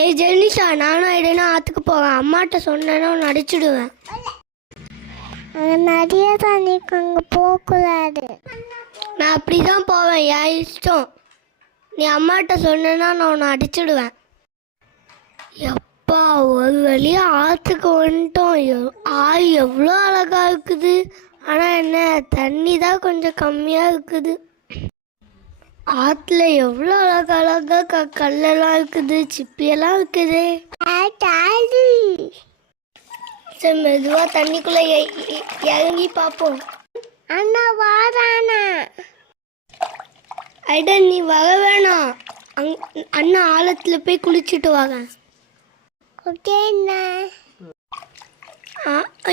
ஏய் ஜெனிஷா, நானும் ஐடனா ஆற்றுக்கு போவேன். அம்மாட்ட சொன்னேன்னா உன்னை அடிச்சுடுவேன். அங்கே நிறைய தண்ணிக்கு அங்கே போகக்கூடாது. நான் அப்படி தான் போவேன், என் இஷ்டம். நீ அம்மாட்ட சொன்னேன்னா நான் உன்னை அடிச்சுடுவேன். எப்பா, ஒரு வழியாக ஆற்றுக்கு வந்துட்டோம். ஆய் எவ்வளோ அழகாக இருக்குது. ஆனால் என்ன, தண்ணி தான் கொஞ்சம் கம்மியாக இருக்குது. ஆற்றுல எவ்வளோ அழகழகா கல்லெல்லாம் இருக்குது, சிப்பியெல்லாம் இருக்குது. சரி, மெதுவாக தண்ணிக்குள்ளே இறங்கி பார்ப்போம். அண்ணா வாரானா? ஐடன், நீ வர வேணாம். அண்ணா ஆழத்தில் போய் குளிச்சுட்டு வாங்க. ஓகேண்ணா.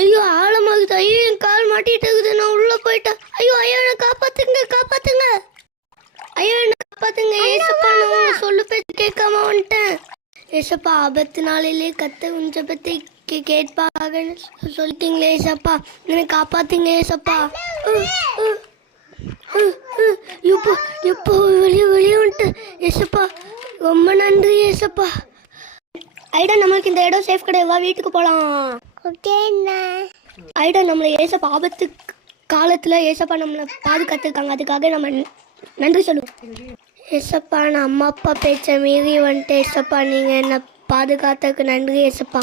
ஐயோ, ஆழமாகுது. ஐயோ, என் கால் மாட்டிட்டு இருக்குது. நான் உள்ளே போயிட்டேன். ஐயோ ஐயோ, என்னை காப்பாத்துங்க, காப்பாத்துங்க. ஐயோ, என்ன காப்பாத்துங்க. ஏசப்பா, நான் சொல்லு பேச்சு கேட்காம வந்துட்டேன். ஏசப்பா, ஆபத்து நாளிலே கத்த உஞ்ச பற்றி கேட்பாக சொல்லிட்டீங்களே ஏசப்பா, என்னை காப்பாத்துங்க ஏசப்பா. எப்போ வெளியே வெளியே வந்துட்டு ஏசப்பா, ரொம்ப நன்றி ஏசப்பா. ஐடா, நம்மளுக்கு இந்த இடம் சேஃப் கிடையாவா? வீட்டுக்கு போகலாம். ஓகேண்ணா. ஐடா, நம்மளை ஏசப்பா ஆபத்து காலத்தில் ஏசப்பா நம்மளை பாதுகாத்துருக்காங்க. அதுக்காக நம்ம நன்றி சொல்லுவோம். ஏசப்பா, நான் அம்மா அப்பா பேச்சை மீறி வந்துட்டு ஏசப்பா, நீங்கள் என்னை பாதுகாத்ததுக்கு நன்றி ஏசப்பா.